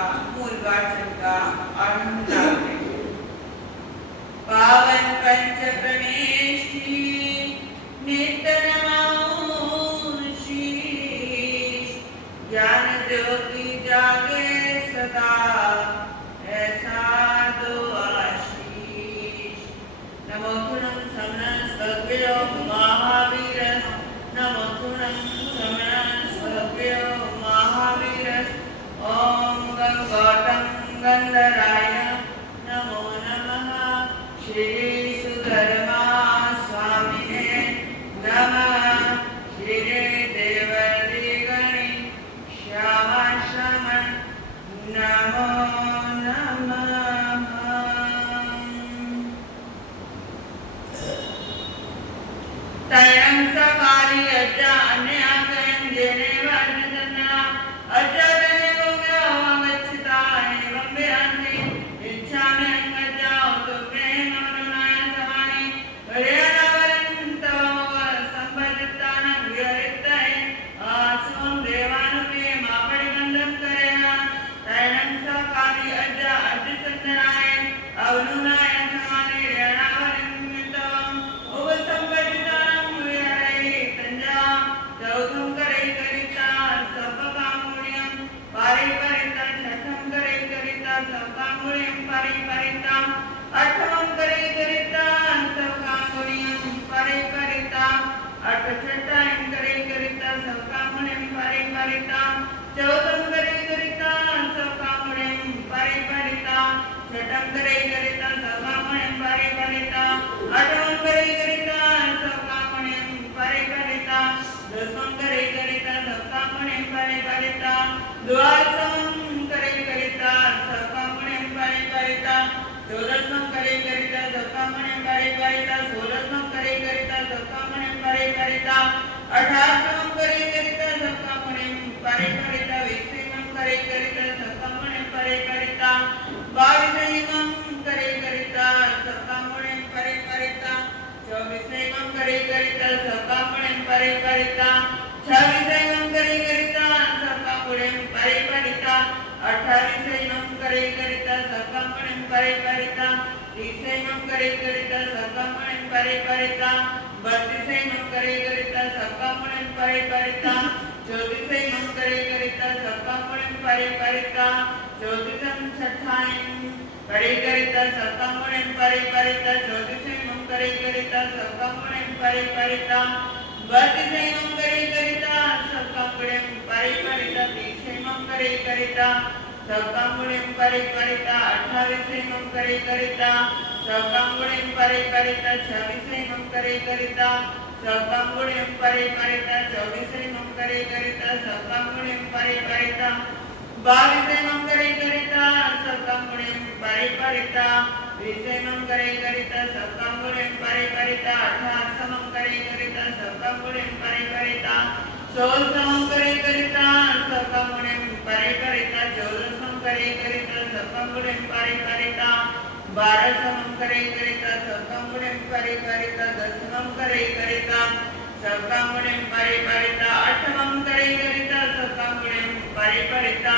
का मूल वाचन का आरंभ लाते पावन पंच प्रणेशी नित्य नमामि शीश ज्ञान ज्योति जागे सदा ऐसा दो आशीष नमो गुणं समनस्वभ्यो महावीरस् नमो गुणं समनस्वभ्यो महावीरस् ॐ गंगोतं गंधराय नमो नमः श्री सुधर्मा स्वामिने नमः श्री देवदिगणि श्यामा श्रमण नमो नमः तरणं सकाली अज्ञाने आगयं जेने वर्णजना अज्ञाने गोम्यो अगच्छिताय वम्बयान्ति इच्छामि अंगजाओ तुमे नमनाय समानि हरियाणावरं तव संपदितानं विहरितये आसुं देवानुपे मापडिबन्धं करेण तरणं सकाली अज्ञाचन्द्राय अवनुनाय समानि हरियाणावरं तवं उपसंपदितानं विहरये तंजा चौथं करे करिता सपकामुण्यं पारिपरिता छठं करे करिता सपकामुण्यं पारिपरिता अठमं करे करिता सपकामुण्यं पारिपरिता अठछठं करे करिता सपकामुण्यं पारिपरिता चौथं करे करिता सपकामुण्यं पारिपरिता छठं करे करिता सपकामुण्यं पारिपरिता अठमं करे करिता सपकामुण्यं पारिपरिता दसमं करे करिता सपकामुण्यं पारिपरिता द्वादशं करे करिता सपकामुण्यं पारिपरिता चौदशमं करे करिता सपकामुण्यं पारिपरिता सोलहमं करे करिता सपकामुण्यं पारिपरिता अठारहमं करे करिता सपकामुण्यं पारिपरिता वीसमं करे करिता सपकामुण्यं पारिपरिता बावीसमं करे करिता सपकामुण्यं पारिपरिता चौबीसमं करे करिता सपकामुण्यं पारिपरिता छब्बीसमं करे करिता सपकामुण्यं पारिपरिता अट्ठाईसमं करे करिता सपकामुण्यं पारिपरिता तीसमं करे करिता सपकामुण्यं पारिपरिता बत्तीसमं करे करिता सपकामुण्यं पारिपरिता चौतीसमं करे करिता सपकामुण्यं पारिपरिता चौतीसं छठायं करे करिता सपकामुण्यं पारिपरिता चौतीसमं करे करिता सपकामुण्यं पारिपरिता बत्तीसमं करे करिता सपकामुण्यं पारिपरिता तीसमं करे करिता सपकामुण्यं पारिपरिता अट्ठाईसमं करे करिता सपकामुण्यं पारिपरिता छब्बीसमं करे करिता सपकामुण्यं पारिपरिता चौबीसमं करे करिता सपकामुण्यं पारिपरिता बावीसमं करे करिता सपकामुण्यं पारिपरिता वीसमं करे करिता सपकामुण्यं पारिपरिता अठारहमं करे करिता सपकामुण्यं पारिपरिता सोलहमं करे करिता सपकामुण्यं पारिपरिता चौदहमं करे करिता सपकामुण्यं पारिपरिता बारहमं करे करिता सपकामुण्यं पारिपरिता दसमं करे करिता सपकामुण्यं पारिपरिता अठमं करे करिता सपकामुण्यं पारिपरिता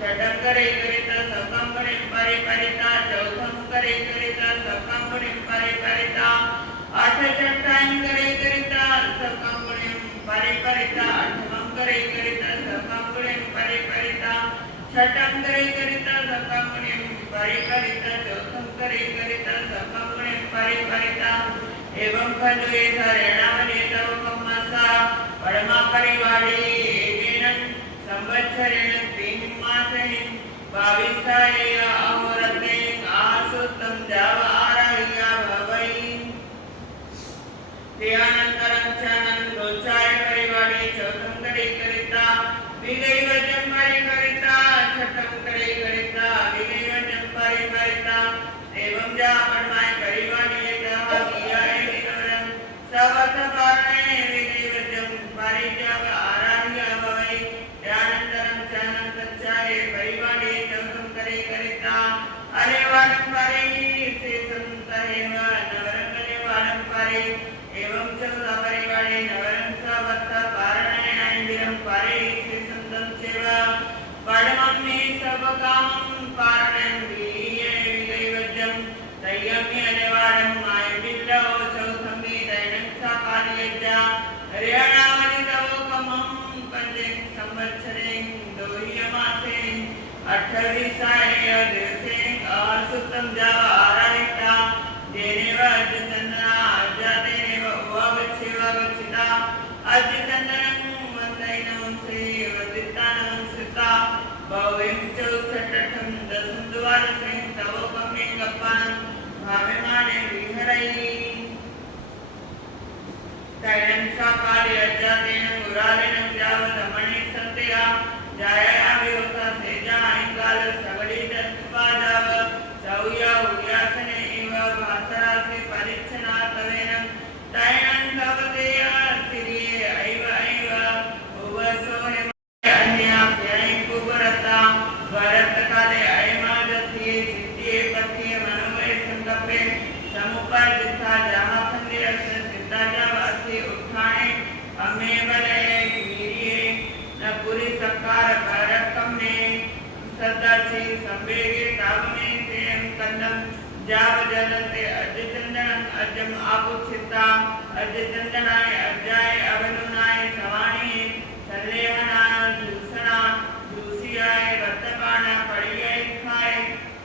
छठं करे करिता सपकामुण्यं पारिपरिता चौथं करे करिता सपकामुण्यं पारिपरिता अठछठं करे करिता सपकामुण्यं पारिपरिता अठमं करे करिता सपकामुण्यं पारिपरिता छठं करे करिता सपकामुण्यं पारिपरिता चौथं करे करिता सपकामुण्यं पारिपरिता एवं खलु एषा रेणावली तव कम्मसा परमा परिवाडी एकेन संवत्सरेण तीन मासेन बावीसाय अहोरते आसुतं जाव आराह्य भवै त्यानन्तरं चानं रोचाय परिवाडी चौथं करे करिता विगैवजं परिकरिता छठं करे करिता विगैवजं परिकरिता एवं जा परमा परिवाडी यतः कियाय विनवरं सवत पारणे विगैवजं परिजाव आराह्य भवै त्यानन्तरं चानं तच्चाय परिवाडी चौथं करे करिता 28 दिवसे सुतम जाव आराहिता देनेव अद्यचंदना अद्यादेनेव उवागच्छेवागच्छिता अद्यचंदनं वंदैनं श्री वंदितानं सिता भव्यं चौछठठं दशं द्वादशं तवोकम्यं गप्पानं भाव्यमाने विहरैः तैनं साकाले अद्यादेन मुरारेण जावदमणे सत्या जाया विहोता सेजा इंगाल सगलित सुपाजाव सौया उयासने इव भासरासे परिच्छना तवेनं तैनं तवतेय सिरिये ऐव ऐव उवसोहे अन्याप्यै कुबरता वरतकाले ऐमादथिये चित्तिये पथिये मनोवै संकप्पे समुपजिता जहाखंडे अस्य सिद्धाजाव अस्ति उत्थाने अमे बलये न पूरी सकार परकम ने सदाची संवेगे तावमे तेम कंदम जाव जलते अजचंदन अजम आपुच्छिता अजचंदनाय अजाय अवनुनाय सवाणी सलेहना दूसना दूसियाय वर्तमान पड़ियाय खाय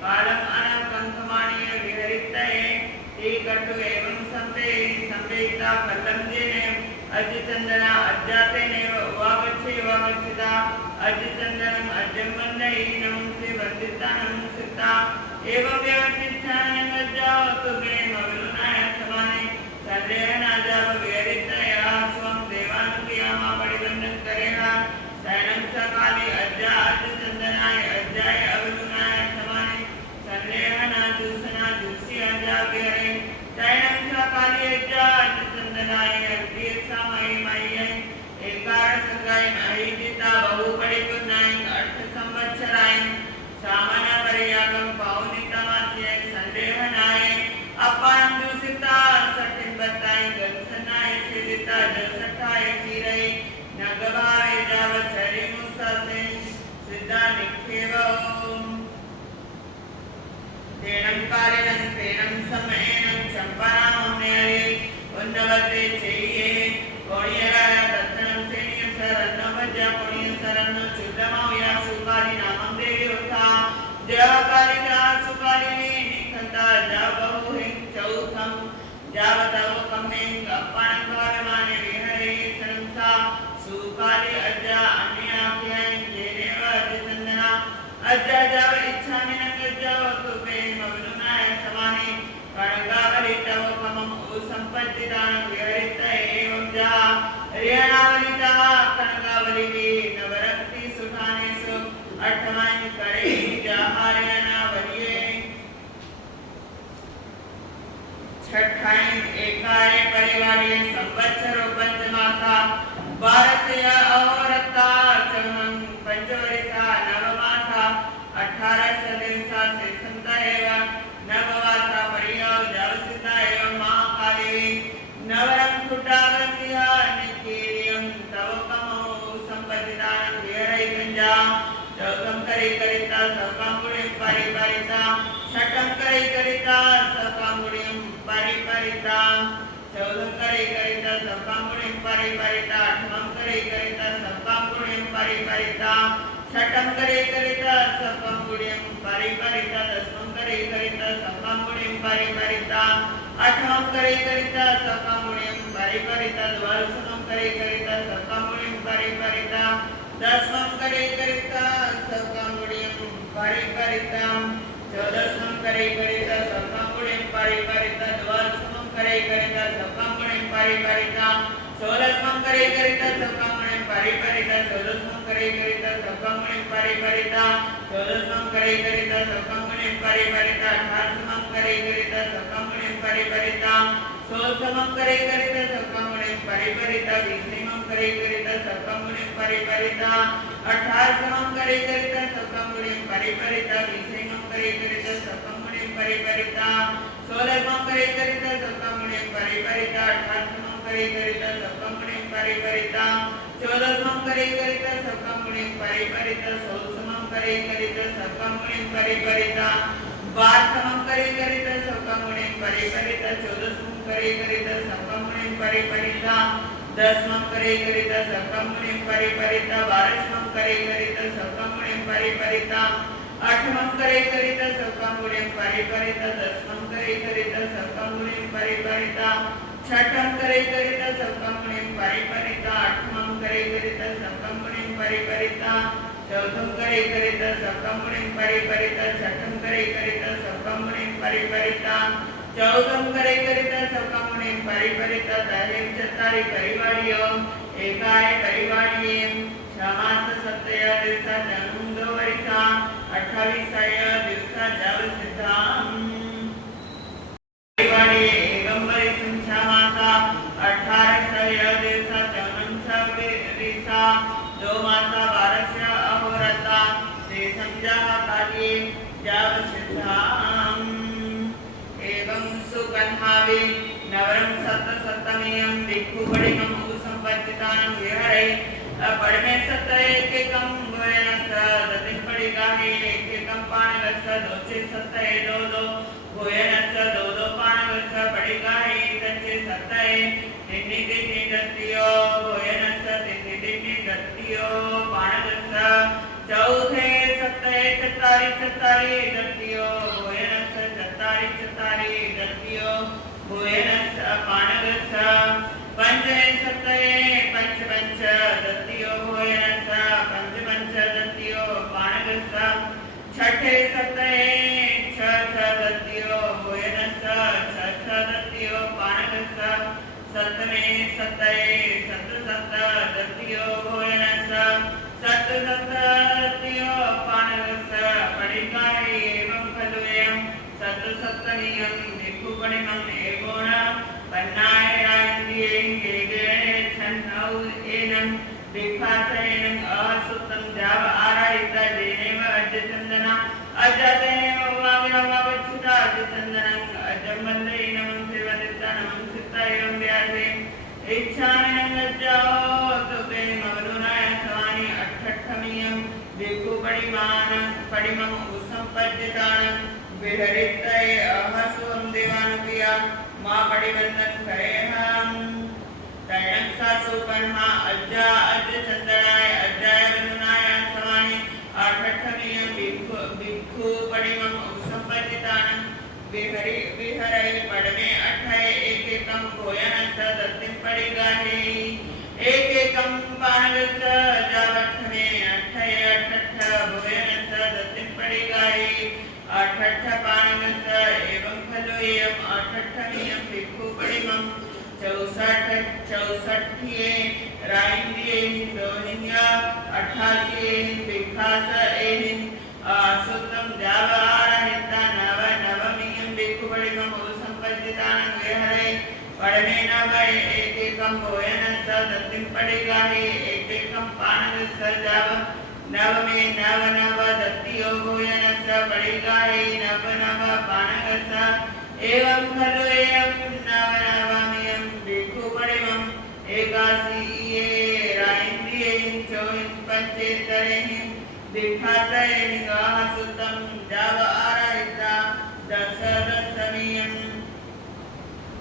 कालम अन कंकमाणीय विहरितये एकटु एवं संवे संवेता फलम देने अजचंदना अज्जातेनेव उवागच्छे उवागच्छिता अजचंदनम अजम्बन्धैनं से वंदितानं सिता एवं व्यवस्थितानं अज्जावतु गेमवलुनाय समाने सर्वेण अजाव विहरितया स्वं देवानुक्रियामा परिबंधन करेगा सैनं सकाले अज्जा अजचंदनाय अज्जाय अवलुनाय समाने सर्वेण दूसना दूसी अज्जा विहरे सैनं सकाले अज्जा अजचंदनाय एकार संगाय महिता बहुपड़ी पुनाय 8 संवत्सराय सामना परियागम पावनितमास्य संदेहनाय अपान दूषिता सटिन बताय गंसनाय छेदिता जसठाय कीरै नगभाय जाव चरि मुसासे सिद्धा निखेवो तेनं कालेनं तेनं समयेनं चंपारामं नेरे उन्नवते चेये कोणियरा तत्तनं सेनिय सरन्न भज्जा कोणिय सरन्न चुद्रमावया सुकाली नामं देवी उठा देवकालिका सुकालिनी निखंता जावहु हिं चौथम जावतव कम्में अप्पानं भावमाने विहरे सरंसा सुकाली अज्जा अन्याख्यां जेनेव अजचंदना अज्जा जाव इच्छामिनं गज्जाव कुपे मवनुनाय समाने कणगावलितव कमं उसंपत्तिदानं विहरित एवं जा रियणावलिता कणगावलिके नवरक्ति सुखानेषु अठमां करे जाहार्यणावलिये छठां एकाय परिवारे संवत्सरो पंचमासा बारसय अहोरता चमं पंचवर्षा नवमासा 18 दिवसा शेषंता एव नववासा परियाव जावसिता एवं महाकाले नवरं कुटागस्य निकीर्यं तव कमो संपदिदानं विहरै गंजा चौथम करे करिता सकांगुणिं परिपरिता छठम करे करिता सकांगुणिं परिपरिता चौथम करे करिता सकांगुणिं परिपरिता आठमं करे करिता सकांगुणिं परिपरिता छठम करे करिता सकांगुणिं परिपरिता दसमं करे करिता सकांगुणिं परिपरिता आठमं करे करिता सकांगुणिं परिपरिता द्वादशमं करे करिता सकांगुणिं परिपरिता दसमं करे करिता सकांगुणिं परिपरिता चौदशमं करे करिता सकांगुणिं परिपरिता द्वादशमं करे करिता सकांगुणिं परिपरिता सोलशमं करे करिता सकांगुणिं परिपरिता चौदशमं करे करिता सकांगुणिं परिपरिता चौदशमं करे करिता सकांगुणिं परिपरिता अठारहमं करे करिता सकांगुणिं परिपरिता सोलशमं करे करिता सकांगुणिं परिपरिता बीसमं करे करिता सकांगुणिं परिपरिता अठारहमं करे करिता सकांगुणिं परिपरिता बीसमं करे करिता सकांगुणिं परिपरिता सोलशमं करे करिता सकांगुणिं परिपरिता अठारहमं करे करिता सकांगुणिं परिपरिता चौदशमं करे करिता सकांगुणिं परिपरिता सोलशमं करे करिता सकांगुणिं परिपरिता बारहमं करे करिता सकांगुणिं परिपरिता चौदशमं करे करिता सकांगुणिं परिपरिता दसमं करे करिता सकांगुणिं परिपरिता बारहमं करे करिता सकांगुणिं परिपरिता अठमं करे करित सकमुनिं परिपरिता दशमं करे करित सकमुनिं परिपरिता छठम करे करित सकमुनिं परिपरिता आठमं करे करित सकमुनिं परिपरिता चौथम करे करित सकमुनिं परिपरिता छठम करे करित सकमुनिं परिपरिता चौथम करे करित सकमुनिं परिपरिता दहेम चत्तारी परिवाडियो एकाय परिवाडिये छमास सत्तया दिवसा जन्म 2 वर्षा 28 दिवसा जब सिद्धाम परिवाडिये एकम वर्षं छमासा 18 दिवसा जन्म 6 वर्षा 2 मासा 12 अहोरात्रा से समझा काली जब सिद्धाम एवं सुकन्हावे नवरम सप्तमीयं भिक्षु पडिमं उपसंपत्तितानं विहरै पड़मे सत्तर एकम गोयनस दतिम पड़िगाहे एकम पाणगस दोचे सत्तर दो दो गोयनस दो दो पाणगस पड़िगाहे दचे सत्तर तिन्नी तिन्नी दत्तियो गोयनस तिन्नी तिन्नी दत्तियो पाणगस चौथे सत्तर चत्तारी चत्तारी दत्तियो गोयनस चत्तारी चत्तारी दत्तियो गोयनस पाणगस पंचे सत्तये पंच पंच दत्तियो गोयनस पंच पंच दत्तियो पाणगस छठे सत्तये छ छ दत्तियो गोयनस छ छ दत्तियो पाणगस सप्तमे सत्तये सत सत दत्तियो गोयनस सत सत दत्तियो पाणगस पडिगाय एवं खलुयं सत सप्तमीयं भिक्षु पडिमं एवोण पन्नाय रायन्दियें गेगेणे छन्नौ एनं भिक्षासयनं असुतं जाव आरायिता देनेव अज्जचन्दना अज्जातेनेव वाविरवावच्छिता अज्जचन्दनं अज्जम्बन्धैनं सेवदित्तानं सित्ता एवं व्यासे इच्छानं लज्जाओ तुते मवनुनाय सवानि अट्ठट्ठमीयं भिक्षु पडिमं उपसंपद्यतानं विहरितये अहसुवं देवानुप्रिया माँ पडिवन्दन करे हम तैणं सासु कन्हा अज्जा अज्ज चंदनाय अज्जाय वन्दनाय सवानि आठट्ठमीयं भिक्षु पडिमं उपसंपद्यतानं विहरै पडमे अठये एकैकं गोयनस दत्तिं पडिगाहे एकैकं पाणगस जावट्ठमे अठये अठट्ठ गोयनस दत्तिं पडिगाहे अठट्ठ पाणगस एवं खलुयं अठट्ठमीयं भिक्षु पडिमं 64 राइंद्रिये दोहिन्या 88 भिक्षास एहिं सुतम जाव आरहिता नवमीयं भिक्षु पडिमं उपसंपद्यतानं विहरै पडमे नव एकैकं गोयनस दत्तिं पडिगाहे एकैकं पाणगस जाव नवमे नव दत्तियो गोयनस पडिगाहे नव पाणगस एवं खलुयं नवमीयं भिक्षु पडिमं 81 राइंद्रियें चौहिं पंचेतरेहिं भिक्षासयेहिं सुतं जाव आरायिता दशमीयं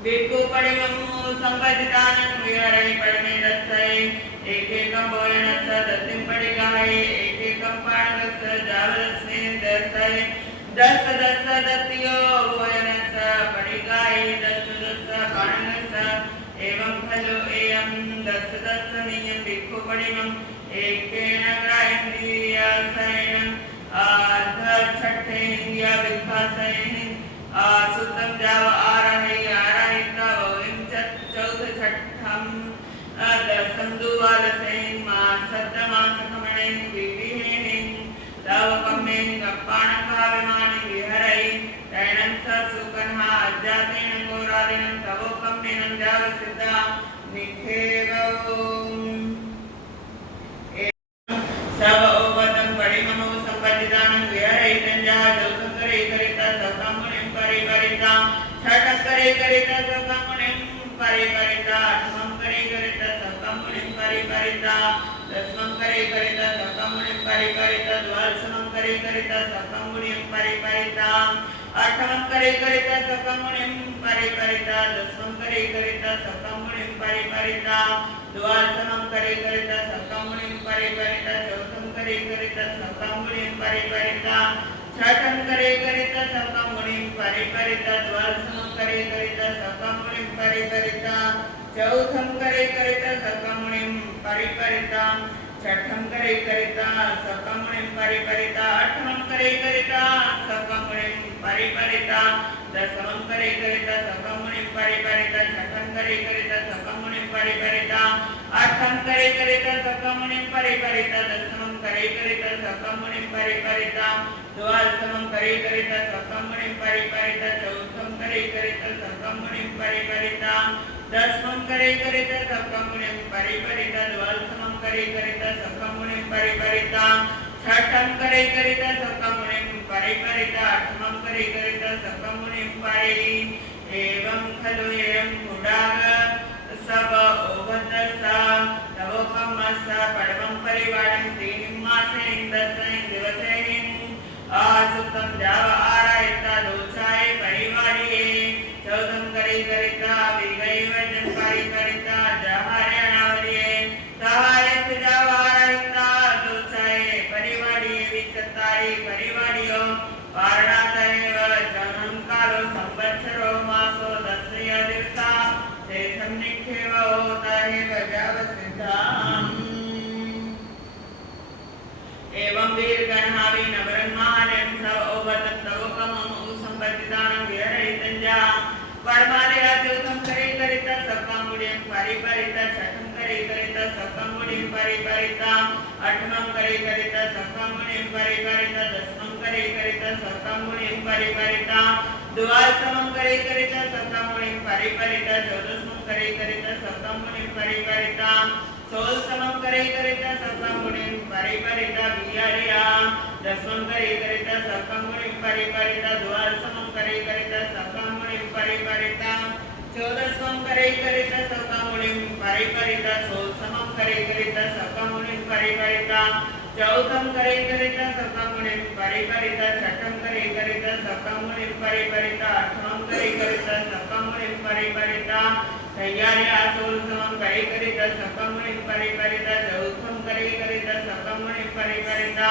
भिक्षु पडिमं संपद्यतानं विहरै पडमे दशये एकैकं गोयनस दत्तिं पडिगाहे एकैकं पाणगस जाव दशमे दश दत्तियो गोयनस पडिगाहे दश पाणगस एवं खलु एयं दशमीयं भिक्षु पडिमं एकेन ग्राहेन्द्रियसयनं अर्धछठेन्द्रिय भिक्षासयेहिं सुतं जाव आरायिता चौथछठ्ठं दशम दुवादशेन सप्तमासकमणेन विविहेन तवकमेन पाणकाविमानि विहरै तैणं सुकन्हा अज्जातेन गोरादिनं तवोकमेन जाव सिद्धा निखेवम् सब ओवदं पडिमं संपद्यतानं विहरै तंजा चौथं करे करिता सकमुनिं परिपरिता छठं करे करिता सकमुनिं परिपरिता अष्टमं करे करिता सकमुनिं परिपरिता दशमं करे करिता सकमुनिं परिपरिता द्वादशमं करे करिता सकमुनिं परिपरिता अष्टमं करे करिता सकमुनिं परिपरिता दशमं करे करिता सकमुनिं परिपरिता द्वादशमं करे करिता सकमुनिं परिपरिता चौथं करे करिता सकामुनिं परिपरिता छठं करे करिता सकामुनिं परिपरिता द्वादशं करे करिता सकामुनिं परिपरिता चौथं करे करिता सकामुनिं परिपरिता छठं करे करिता सकामुनिं परिपरिता आठमं करे करिता सकामुनिं परिपरिता दशमं करे करिता सकामुनिं परिपरिता छठं करे करिता सकामुनिं परिपरिता आठं करे करिता सकामुनिं परिपरिता दशमं करे करिता सकामुनिं परिपरिता द्वादशमं करे करिता सकामुनिं परिपरिता चौथं करे करिता सकामुनिं परिपरिता दशमं करे करिता सकामुनिं परिपरिता द्वादशमं करे करिता सकामुनिं परिपरिता छठं करे करिता सकामुनिं परिपरिता आठमं करे करिता सकामुनिं परि एवं खलु एवं गुडाग सब ओवदसा नवकमसा परमं परिवारं तीन मासे दशें दिवसें आसुतं जाव आरायता दोचाय परिवारिये चौथं करे करिता विगैवजन परिपरिता जहार्यणावरिये सहायत जाव आरायता दोचाय परिवारिये विचतारी परिवारियो वारणातरेव जननं कालो संवत्सरो मासो दशय दिवसा शेषं निक्षेव होताहेव जावसिद्धाम् एवं वीरगणहावि नवरन्मालयं स ओवतं तवकमं संपत्तिदानं विहरयितञ्जा वरमालया चौथं करे करिता सकामुनिं परिपरिता छठं करे करिता सकामुनिं परिपरिता आठमं करे करिता सकामुनिं परिपरिता दशमं करे करिता सकामुनिं परिपरिता द्वादशमं करे करिता सकामुनिं परिपरिता चौदशमं करे करिता सकामुनिं परिपरिता सोलसमं करे करिता सकामुनिं परिपरिता विहारिया दशमं करे करिता सकामुनिं परिपरिता द्वादशमं करे करिता सकामुनिं परिपरिता चौदशमं करे करिता सकामुनिं परिपरिता सोलसमं करे करिता सकामुनिं परिपरिता चौथं करे करिता सकामुनिं परिपरिता छठं करे करिता सकामुनिं परिपरिता आठमं करे करिता सकामुनिं परिपरिता तैयारिया सोलसमं करे करिता सकामुनिं परिपरिता चौथं करे करिता सकामुनिं परिपरिता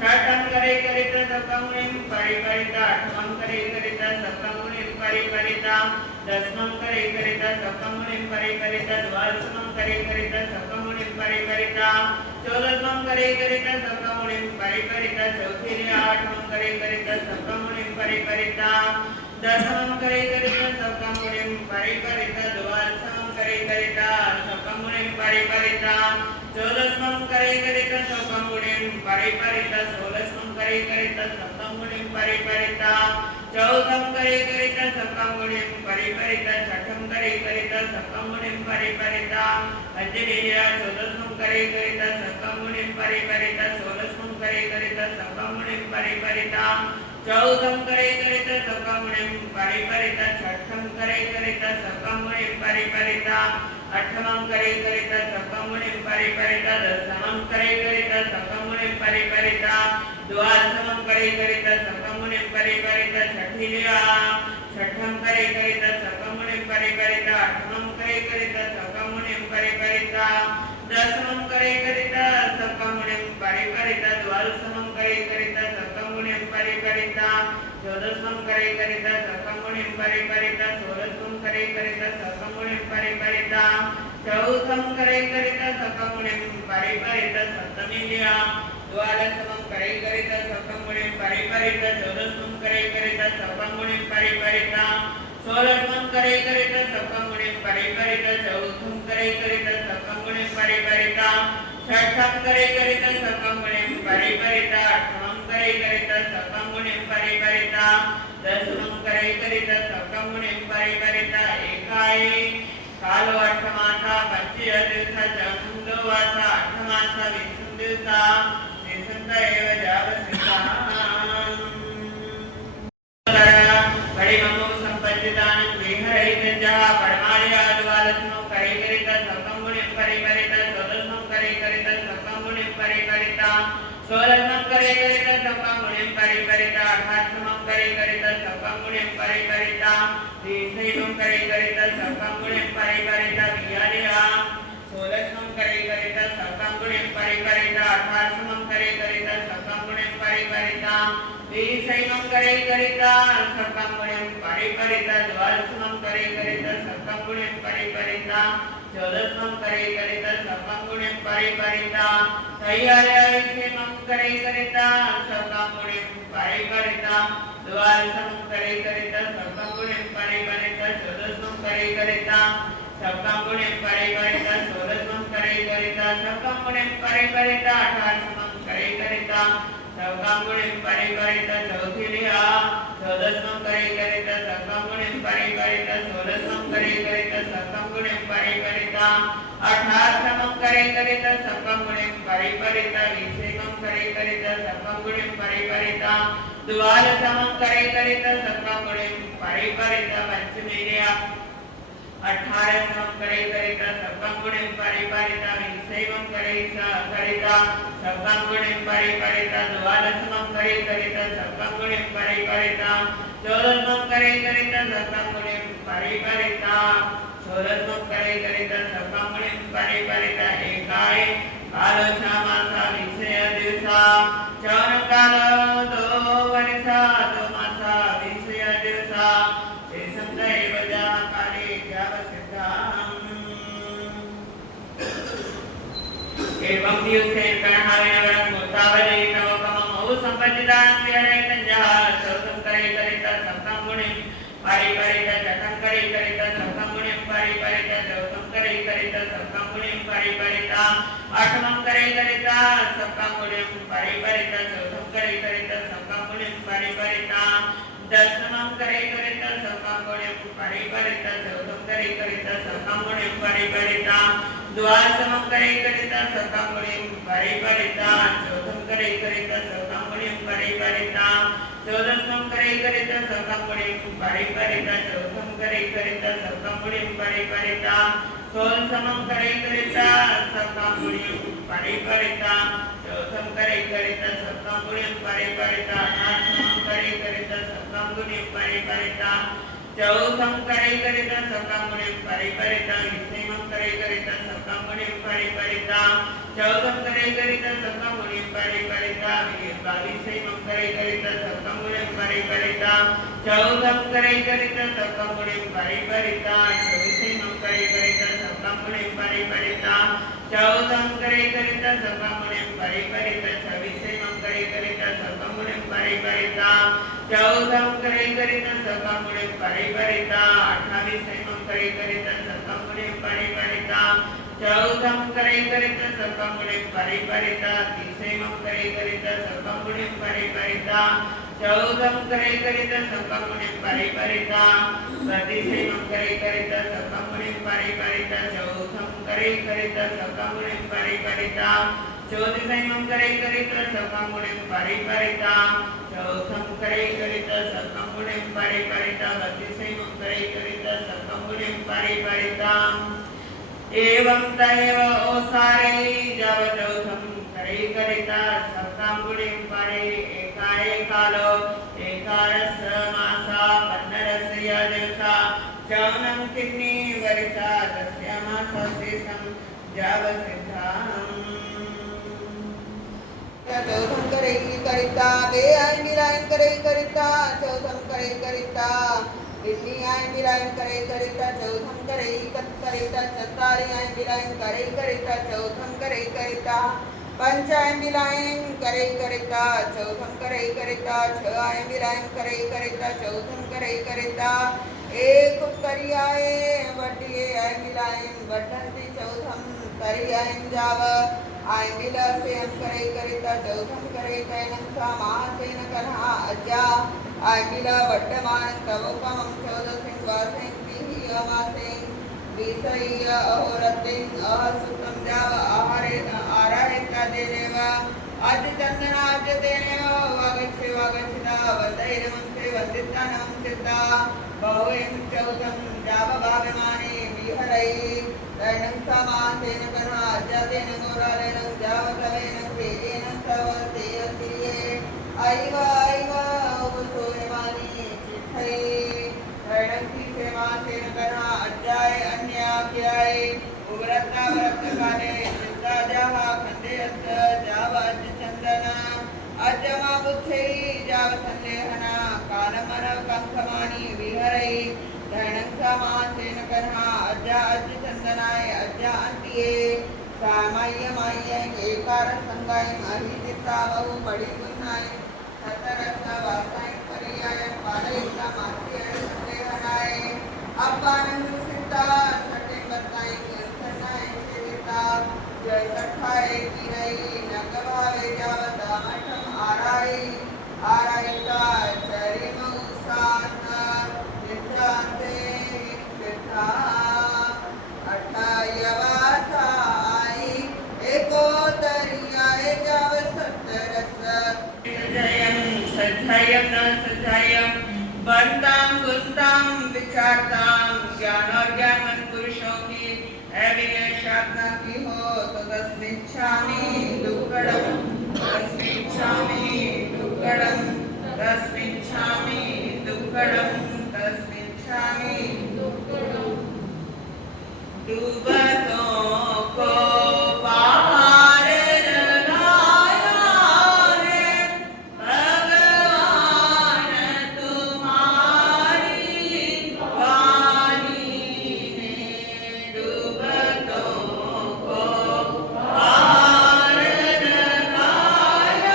छठं करे करिता सकामुनिं परिपरिता आठमं करे करिता सकामुनिं परिपरिता दशमं करे करिता सकामुनिं परिपरिता द्वादशमं करे करिता सकामुनिं परिपरिता चौदशमं करे करिता सकामुनिं परिपरिता चौथीरिया आठमं करे करिता सकामुनिं परिपरिता दशमं करे करिता सकामुनिं परिपरिता द्वादशमं करे करिता सकामुनिं परिपरिता चौदशमं करे करिता सकामुनिं परिपरिता सोलशमं करे करिता सकामुनिं परिपरिता चौथं करे करिता सकामुनिं परिपरिता छठं करे करिता सकामुनिं परिपरिता पंचमीया चौदशमं करे करिता सकामुनिं परिपरिता सोलशमं करे करिता सकामुनिं परिपरिता चौथं करे करिता सकामुनिं परिपरिता छठं करे करिता सकामुनिं परिपरिता आठमं करे करिता सकामुनिं परिपरिता दशमं करे करिता सकामुनिं परिपरिता द्वादशमं करे करिता सकामुनिं परिपरिता छठीलिया छठं करे करिता सकामुनिं परिपरिता आठमं करे करिता सकामुनिं परिपरिता दशमं करे करिता सकामुनिं परिपरिता द्वादशमं करे करिता सकामुनिं परिपरिता चौदशमं करे करिता सकामुनिं परिपरिता सोलशमं करे करिता सकामुनिं परिपरिता चौथं करे करिता सकामुनिं परिपरिता सप्तमीलिया द्वादशमं करे करिता सकामुनिं परिपरिता चौदशमं करे करिता सकामुनिं परिपरिता सोलशमं करे करिता सकामुनिं परिपरिता चौथं करे करिता सकामुनिं परिपरिता छठं करे करिता सकामुनिं परिपरिता आठमं करे करिता सकामुनिं परिपरिता दशमं करे करिता सकामुनिं परिपरिता एकाय कालो अठमासा पंचय दिवसा चतुर्दो वासा अठमासा विंशं दिवसा निसंत एव जावसिताम् परिममो संपत्तिदानं विहरयितञ्जः परमालया द्वादशमं करे करिता सकामुनिं परिपरिता चौदशमं करे करिता सकामुनिं परिपरिता सोलशमं करे करिता सकामुनिं परिपरिता अठादशमं करे करिता सकामुनिं परिपरिता 20 करे करिता सकामुनिं परिपरिता विहारिया 14मं करे करिता सप्तमगुणेन परिपरिता 18मं करे करिता सप्तमगुणेन परिपरिता 20मं करे करिता सप्तमगुणेन परिपरिता 12मं करे करिता सप्तमगुणेन परिपरिता 14मं करे करिता सप्तमगुणेन परिपरिता 23मं करे करिता सप्तमगुणेन परिपरिता 12मं करे करिता सप्तमगुणेन परिपरिता 14मं करे करिता सप्तमगुणेन परिपरिता 16मं करे करिता सप्तमगुणेन परिपरिता 18मं करे करिता सप्तमगुणेन परिपरिता चौथीलिया 14मं करे करिता सप्तमगुणेन परिपरिता 16मं करे करिता सप्तमगुणेन परिपरिता 18मं करे करिता सप्तमगुणेन परिपरिता 20मं करे करिता सप्तमगुणेन परिपरिता 12मं करे करिता सप्तमगुणेन परिपरिता पंचमीलिया 18मं करे करिता सप्तमगुणेन परिपरिता 20मं करे करिता सप्तमगुणेन परिपरिता 12मं करे करिता सप्तमगुणेन परिपरिता 14मं करे करिता सप्तमगुणेन परिपरिता 16मं करे करिता सप्तमगुणेन परिपरिता एकाय कालो 6 मासा 20 दिवसा 4 कालो 2 वर्षा 2 मासा 20 दिवसा शेषंदैव जा काले एवं दिवसेन कर्णावेन मुक्तावली तवकमौ संपत्तिदान विरहितञ्जः चौथं करे करिता सप्तमगुणेन परिपरिता छठं करे करिता सप्तमगुणेन परिपरिता चौथं करे करिता सप्तमगुणेन परिपरिता आठमं करे करिता सप्तमगुणेन परिपरिता चौथं करे करिता सप्तमगुणेन परिपरिता 10मं करे करिता सप्तमगुणेन परिपरिता चौथं करे करिता सप्तमगुणेन परिपरिता 12मं करे करिता सप्तमगुणेन परिपरिता चौथं करे करिता सप्तमगुणेन परिपरिता 14मं करे करिता सप्तमगुणेन परिपरिता चौथं करे करिता सप्तमगुणेन परिपरिता 16मं करे करिता सप्तमगुणेन परिपरिता चौथं करे करिता सप्तमगुणेन परिपरिता 18मं करे करिता सप्तमगुणेन परिपरिता चौथं करे करिता सप्तमगुणेन परिपरिता 20मं करे करिता सप्तमगुणेन परिपरिता चौथं करे करिता सप्तमगुणेन परिपरिता 22मं करे करिता सप्तमगुणेन परिपरिता चौथं करे करिता सप्तमगुणेन परिपरिता 24मं करे करिता सप्तमगुणेन परिपरिता चौथं करे करिता सप्तमगुणेन परिपरिता 26मं करे करिता सप्तमगुणेन परिपरिता चौथं करे करिता सप्तमगुणेन परिपरिता 28मं करे करिता सप्तमगुणेन परिपरिता चौथं करे करिता सप्तमगुणेन परिपरिता 30मं करे करिता सप्तमगुणेन परिपरिता चौथं करे करिता सप्तमगुणेन परिपरिता 32मं करे करिता सप्तमगुणेन परिपरिता चौथं करे करिता सप्तमगुणेन परिपरिता 34मं करे करिता सप्तमगुणेन परिपरिता चौथं करे करिता सप्तमगुणेन परिपरिता 32मं करे करिता सप्तमगुणेन परिपरिता एवं तैव ओसारे जव चौथं करे करिता सप्तमगुणेन परि एकाय कालो एकारस मासा 15 दिवसा चौनं किन्नी वर्षा 10 मासा शेषं जव सिद्धां चौथं करे करिता बेआईन मिलाइन करे करिता चौथं करे करिता दिल्ली आईन मिलाइन करे करिता चौथं करे करिता चतारी आईन मिलाइन करे करिता चौथं करे करिता पंच आईन मिलाइन करे करिता चौथं करे करिता 6 आईन मिलाइन करे करिता चौथं करे करिता एक करियाए वटिये आईन मिलाइन वटंती चौथं करियाइन जाव आईन मिला से हम करे करिता चौथं करे तैनं सा महासेन कन्हा अज्जा आईन मिला वर्तमान तवोपमं 14 वासेन तिहि अमासेन विषय अहोरतिन अहसुतं जाव आहारेण आराहेता देव आद्य चंदना आद्य देनेव वागच्छे वागच्छता वदैरमंसे वंदितानं चित्ता बहुएं चौथं जाव भावमाने विहरै तैनं सा महासेन कन्हा अज्जा तेन गोरालेन जाव तवेन तेन तव तेयसिये ऐव ऐव उपसोयमानि चित्थै तैनं की सेवा सेन कन्हा अज्जाय अन्याख्याय उभ व्रतकाले चिन्ताजाः खण्डेयश्च जावाच्यचन्दना अजमाबुद्धै जावसन्देहना कालमरकङ्कमानि विहरै धरणं समासेन कर्हा अज्जा अज्यचन्दनाय अज्जा अन्तिये सामाय्यमाय्य एकार संगाय अहितितावहु पडिगुन्नाय सतरस वासाय पर्याय पालयिता मासी संदेहनाय अपानं सिता सटे बताय संनाय चेता जय सठाय की नहीं नगभावे जावता मठम आरायिता चरिमौसास निस्रासे सिद्धा अठायवासाय एकोतरियाय जाव सप्तरस सज्जायम न सज्जायम बनताम गुंताम विचारताम ज्ञान और ज्ञानमन पुरुषों की साधना की हो तो तस्मिच्छामि दुक्कडम तस्मिच्छामि दुक्कडम तस्मिच्छामि दुक्कडम तस्मिच्छामि दुक्कडम डूबतों को पार लगाया है भगवान तुम्हारी वाणी ने डूबतों को पार लगाया है भगवान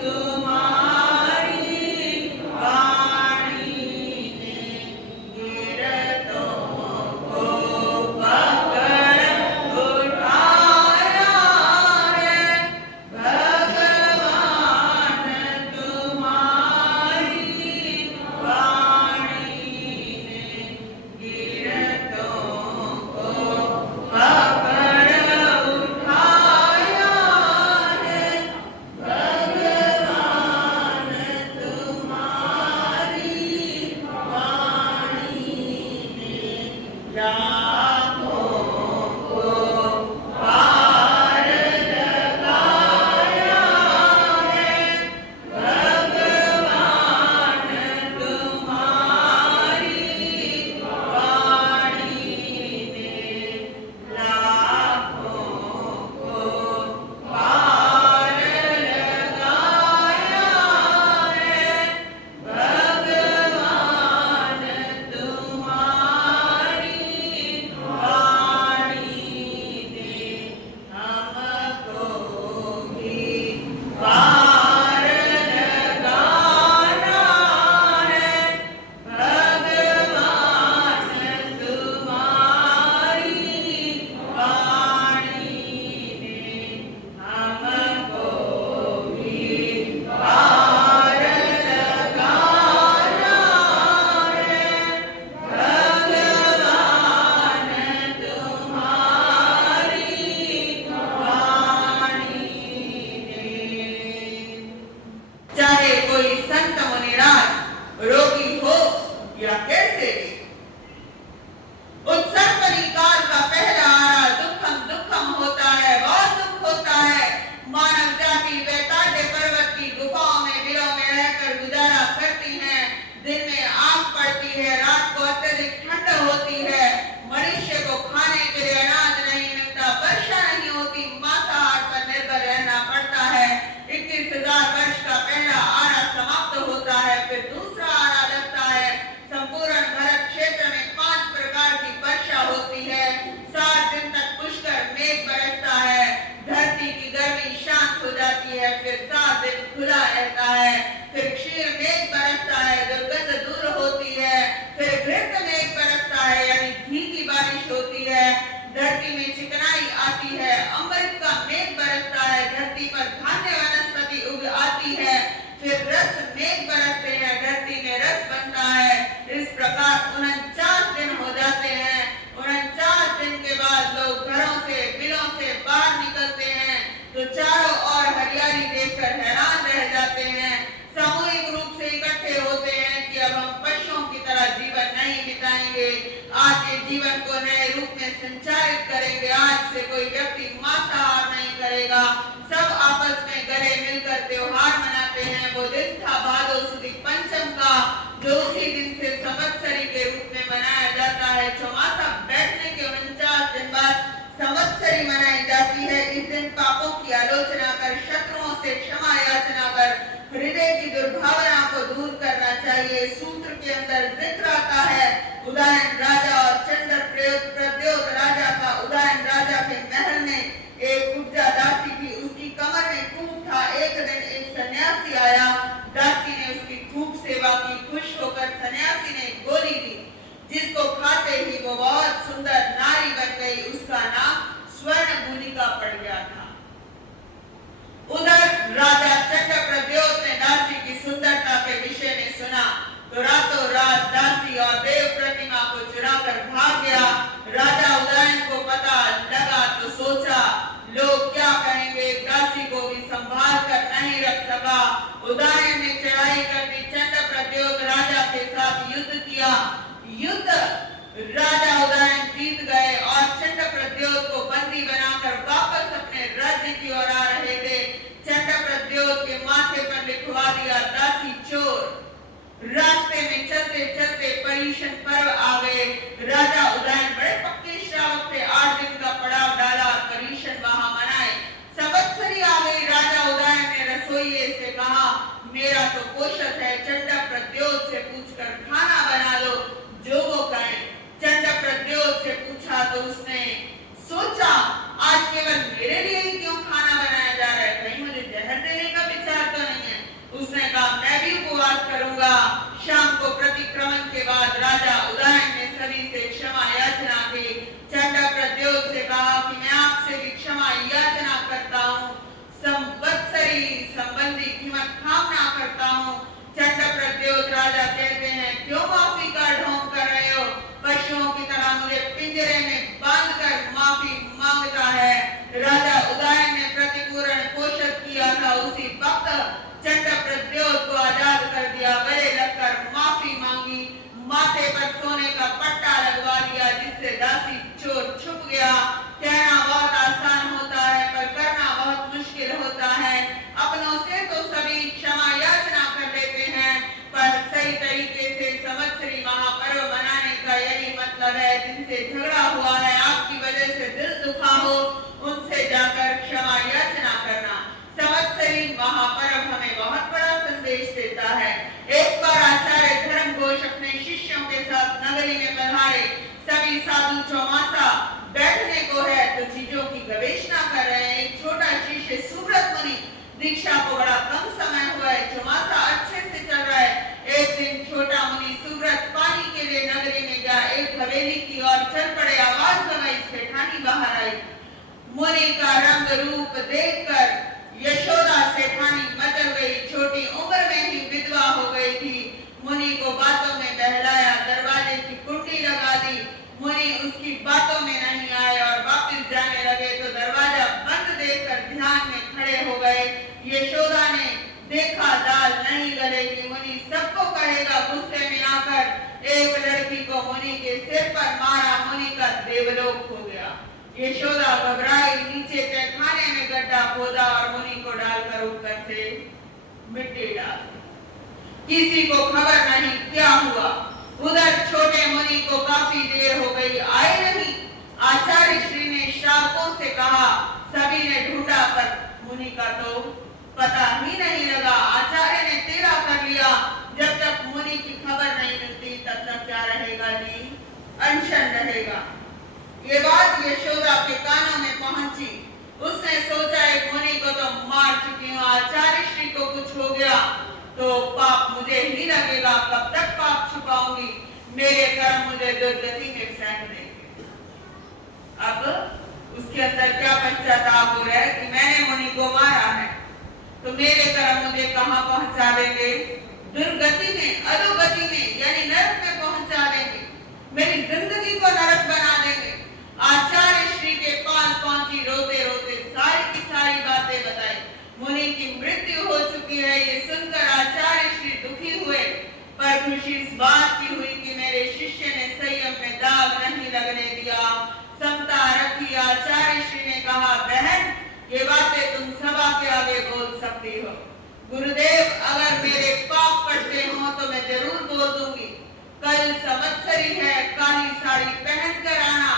तुम्हारी वाणी ने गिरतों को पकड़ उठाया है भगवान तुम्हारी वाणी ने गिरतों को पकड़ उठाया है भगवान तुम्हारी वाणी ने राहों को पार लगाया है भगवान तुम्हारी वाणी ने राहों को पार लगाया है भगवान तुम्हारी वाणी ने हमको भी पार लगाना है भगवान तुम्हारी वाणी ने हमको भी पार लगाना है भगवान तुम्हारी वाणी ने। चाहे कोई संत मुनिराज रोगी हो या कैसे भी, उत्सर्पणी काल का पहला आरा दुखम दुखम होता है, बहुत दुख होता है। मानव जाति वैकाट्य पर्वत की गुफाओं में बिलों में रहकर गुजारा करती है। दिन में आग पड़ती है, रात को अत्यधिक ठंड होती है। मनुष्य को खाने के लिए अनाज नहीं मिलता, वर्षा नहीं होती, मांसाहार पर निर्भर रहना पड़ता है। 21,000 वर्ष का पहला आरा समाप्त होता है, फिर दूसरा आरा लगता है। संपूर्ण भारत क्षेत्र में 5 प्रकार की वर्षा होती है। 7 दिन तक पुष्कर मेघ बरसता है, धरती की गर्मी शांत हो जाती है, फिर 7 दिन खुला रहता है। फिर क्षीर मेघ बरसता है, दुर्गंध दूर होती है। फिर घृत मेघ बरसता है, यानी घी की बारिश होती है। धरती में चिकनाई आती है, अमृत का मेघ बरसता है, धरती पर धान्य वनस्पति उग आती है। फिर रस मेघ बरसते हैं, धरती में रस बनता है। इस प्रकार 49 दिन हो जाते हैं। 49 दिन के बाद लोग घरों से बिलों से बाहर निकलते हैं तो चारों ओर हरियाली देखकर हैरान रह जाते हैं। सामूहिक रूप से इकट्ठे होते हैं कि अब हम पशुओं की तरह जीवन नहीं बिताएंगे, आज के जीवन को नए रूप में संचालित करेंगे। आज से कोई व्यक्ति मांसाहार नहीं करेगा, सब आपस दुर्भावना को दूर करना चाहिए। सूत्र के अंदर जिक्र आता है उदयन राजा और चंद्र प्रद्योत राजा का। उदयन राजा के महल में एक उपजा दासी थी, उसकी कमर में खून था। एक दिन एक सन्यासी आया, दासी ने उसकी खूब सेवा की। खुश होकर सन्यासी ने गोली दी, जिसको खाते ही वो बहुत सुंदर नारी बन गई। उसका नाम स्वर्ण भूलिका पड़ गया था। उधर राजा चंद्र प्रद्योत ने दासी की सुंदरता के विषय में सुना तो रातों रात दासी और देव प्रतिमा को चुराकर भाग गया। राजा उदयन को पता लगा तो सोचा लोग क्या कहेंगे, दासी को भी संभाल कर नहीं रख सका। उदयन ने चढ़ाई कर दी, चंद्र प्रद्योत राजा के साथ युद्ध किया। युद्ध राजा उदयन जीत गए और चंद्र प्रद्योत को बंदी बनाकर वापस अपने राज्य की ओर आ रहे थे। चंद्र प्रद्योत के माथे पर लिखवा दिया दासी चोर। रास्ते में चलते चलते पर्युषण पर्व आ गए। राजा उदयन बड़े पक्के श्रावक थे, 8 दिन का पड़ाव डाला, पर्युषण वहां मनाए। संवत्सरी आ गई। राजा उदयन ने रसोइये से कहा मेरा तो पोषक है, चंद्र प्रद्योत से पूछकर खाना बना लो जो वो कहे। चंद्र प्रद्योत से पूछा तो उसने सोचा आज केवल मेरे लिए ही क्यों खाना बनाया जा रहा है, कहीं मुझे जहर देने का विचार तो नहीं है। उसने कहा मैं भी उपवास करूंगा। शाम को प्रतिक्रमण के बाद राजा उदयन ने सभी से क्षमा याचना की। चंद्र प्रद्योत से कहा कि मैं आपसे भी क्षमा याचना करता हूँ, संवत्सरी संबंधी कीमत कामना करता हूँ। चंद्र प्रद्योत राजा कहते हैं क्यों माफी का ढोंग कर रहे हो, पशुओं की तरह मुझे पिंजरे में बांधकर माफी मांगता है। राजा उदयन ने प्रतिपूर्ण पोषण किया था, उसी वक्त चंद्र प्रद्योत को आजाद कर दिया। गले लगकर माफी मांगी, माथे पर सोने का पट्टा लगवा दिया, जिससे दासी चोर छुप गया। कहना बहुत आसान होता है पर करना बहुत मुश्किल होता है। अपनों से तो सभी क्षमा याचना कर लेते हैं, पर सही तरीके से संवत्सरी महापर्व मनाने का यही मतलब है। जिनसे झगड़ा हुआ है, आपकी वजह से दिल दुखा हो, उनसे जाकर क्षमा याचना करना। संवत्सरी महापर्व हमें बहुत बड़ा संदेश देता है। एक बार आचार्य धर्म घोष अपने शिष्यों के साथ नगरी में पधारे। सभी साधु चौमासा बैठने को है तो चीजों की गवेषणा कर रहे हैं। एक छोटा शिष्य सुव्रत मुनि, दीक्षा को बड़ा कम समय हुआ है, चौमासा अच्छे से चल रहा है। एक दिन छोटा मुनि सुव्रत पानी के लिए नगरी में गया। एक हवेली की ओर चल पड़े, आवाज लगाई, सेठानी बाहर आई। मुनि का रंग रूप देखकर यशोदा सेठानी मचल गई। छोटी उम्र में ही विधवा हो गई थी। मुनि को बातों में बहलाया, दरवाजे की कुंडी लगा दी। मुनि उसकी बातों में नहीं आए और वापस जाने लगे तो दरवाजा बंद देखकर ध्यान में खड़े हो गए। यशोदा ने देखा दाल नहीं गलेगी, मुनि सबको कहेगा। गुस्से में आकर एक लड़की को मुनि के सिर पर मारा, मुनि का देवलोक हो गया। यशोदा घबराई, नीचे के खाने में गड्ढा खोदा और मुनि को डालकर ऊपर से मिट्टी डाल। किसी को खबर नहीं क्या हुआ। उधर छोटे मुनि को काफी देर हो गई, आए नहीं। आचार्य श्री ने श्रावकों से कहा, सभी ने ढूंढा पर मुनि का तो पता ही नहीं लगा। आचार्य ने तेरा कर लिया, जब तक मुनि की खबर नहीं मिलती तब तक क्या रहेगा जी, अनशन रहेगा। ये बात यशोदा के कानों में पहुंची। उसने सोचा एक मुनि को तो मार चुकी हूँ, आचार्य श्री को कुछ हो गया तो पाप मुझे ही लगेगा, कब तक पाप छुपाऊंगी, मेरे कर्म मुझे दुर्गति में फेंक देंगे। अब उसके अंदर क्या पश्चाताप हो रहा है कि मैंने मुनि को मारा है तो मेरे कर्म मुझे कहाँ पहुंचा देंगे, दुर्गति में, अधोगति में, यानी नरक में पहुंचा देंगे, मेरी जिंदगी को नरक बना देंगे। आचार्य श्री के पास पहुंची, रोते रोते सारी की सारी बातें बताई। मुनि की मृत्यु हो चुकी है, ये सुनकर आचार्य श्री दुखी हुए, पर खुशी इस बात की हुई कि मेरे शिष्य ने संयम में दाग नहीं लगने दिया, समता रखी। आचार्य श्री ने कहा, बहन ये बातें तुम सभा के आगे बोल सकती हो। गुरुदेव अगर मेरे पाप कटते हो तो मैं जरूर बोल दूंगी। कल संवत्सरी है, काली साड़ी पहन कर आना।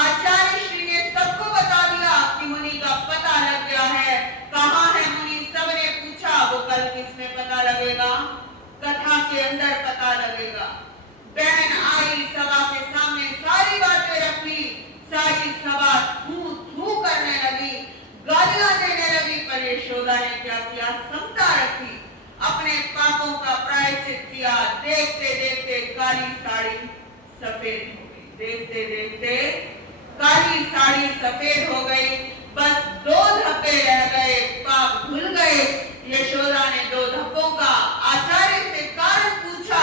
आचार्य श्री ने सबको बता दिया कि मुनि का पता लग गया है। कहाँ है मुनि, सबने पूछा। वो कल किसमें पता लगेगा? ने क्या किया, समता रखी, अपने पापों का प्रायश्चित किया। देखते देखते काली साड़ी सफेद हो गई, देखते देखते काली साड़ी सफेद हो गई। बस 2 धब्बे रह गए, पाप धुल गए। यशोदा ने 2 धब्बों का आचार्य से कारण पूछा,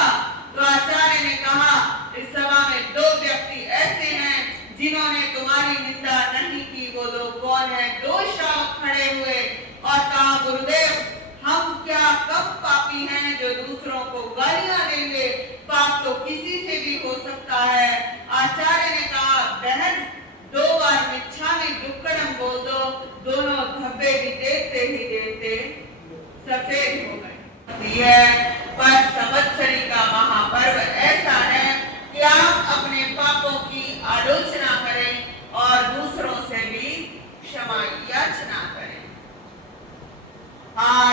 तो आचार्य ने कहा, इस सभा में 2 व्यक्ति ऐसे हैं जिन्होंने तुम्हारी निंदा नहीं की। वो 2 कौन है? 2 श्रावक खड़े हुए और कहा, गुरुदेव, हम क्या कम पापी हैं जो दूसरों को गालियां देंगे? पाप तो किसी से भी हो सकता है। आचार्य ने कहा, बहन 2 बार मिच्छामि दुक्कडम बोल दो। दोनों धब्बे भी देखते ही देखते सफेद हो गए। पर संवत्सरी का महापर्व ऐसा है कि आप अपने पापों की आलोचना करें और दूसरों से भी क्षमा याचना करें। हाँ,